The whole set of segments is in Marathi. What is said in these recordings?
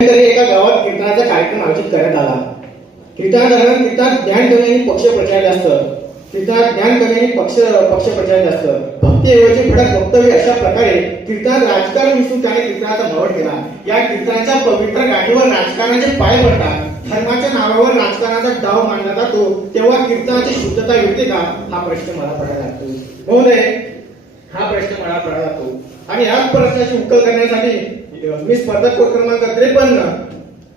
एका गावात कीर्तनाचा कार्यक्रम आयोजित करण्यात आला. कीर्तनादरम्यान कीर्तनात ध्यान कमी पक्ष प्रचार जास्त कीर्तनात ध्यान कमी पक्ष पक्ष प्रचार जास्त भक्तीऐवजी फडक वक्तव्य अशा प्रकारे कीर्तनात राजकारण विसरून त्याने कीर्तनाचा भवट केला. या कीर्तनाच्या पवित्र गाठीवर राजकारणाचे पाय पडतात. धर्माच्या नावावर राजकारणाचा डाव मानला जातो तेव्हा कीर्तनाची शुद्धता येते का? हा प्रश्न मला पडायला लागतो. महोदय हा प्रश्न मला पडला जातो आणि याच प्रश्नाची उकल करण्यासाठी मी स्पर्धा क्रमांक त्रेपन्न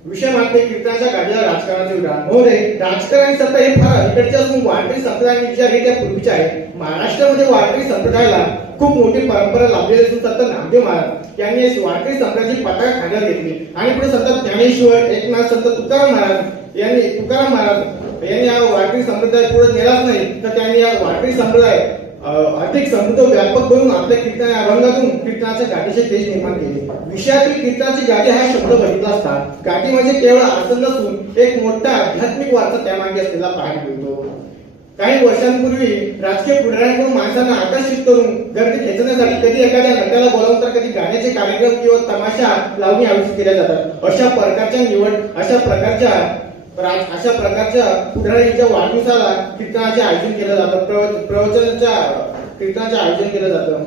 विषय मागते कीर्तनाच्या गाडीला राजकारणाचे उदाहरण. महोदय राजकारण सत्ता हे फार इकडच्या असून वारकरी संप्रदायाचे विचार हे त्या पूर्वीचे आहे महाराष्ट्रामध्ये वारकरी संप्रदायाला खूप मोठी परंपरा लाभलेली असून संत नामदेव महाराज यांनी वारकरी संप्रदायाची पताका खाण्यात घेतली. आणि पुढे संत ज्ञानेश्वर एकनाथ संत तुकाराम महाराज यांनी तुकाराम महाराज यांनी हा वारकरी संप्रदाय पुढे नेलाच नाही. तर त्यांनी या वारकरी संप्रदाय अधिक समृद्ध व्यापक करून आपल्या कीर्तन अभंगातून कीर्तनाच्या गाठीचे तेज निर्माण केले. विषयातील कीर्तनाची गाठी हा शब्द बघितला असता गाठी म्हणजे केवळ आसन नसून एक मोठा आध्यात्मिक वारसा त्यामागे असलेला पाहायला मिळतो. काही वर्षांपूर्वी राजकीय पुढाऱ्यांकडून माणसांना आकर्षित करून गर्दी खेचण्यासाठी कधी एखाद्या नट्याला बोलावून तर कधी गाण्याचे कार्यक्रम किंवा तमाशा लावणी आयोजित केल्या जातात. अशा प्रकारच्या निवड अशा प्रकारच्या तर अशा प्रकारच्या पुढाऱ्यांच्या वाढदिवसाला कीर्तनाचे आयोजन केलं जातं प्रव- प्रवचनाच्या कीर्तनाचे आयोजन केलं जातं.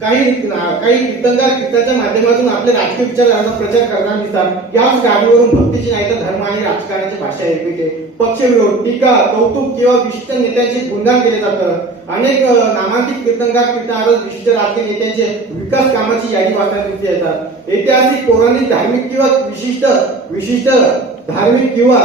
काही काही कीर्तनकार कीर्तनाच्या माध्यमातून आपले राजकीय विचारधारांचा प्रचार करताना दिसतात. याच गाडीवरून भक्तीची नाही तर धर्म आणि राजकारणाची भाषा येते पक्षविरोध टीका कौतुक किंवा विशिष्ट नेत्यांचे गुणगान केले जातं. अनेक नामांकित कीर्तनकार कीर्तनार विशिष्ट राजकीय नेत्यांचे विकास कामाची यादी वाचण्यात येतात. ऐतिहासिक पौराणिक धार्मिक किंवा विशिष्ट विशिष्ट धार्मिक किंवा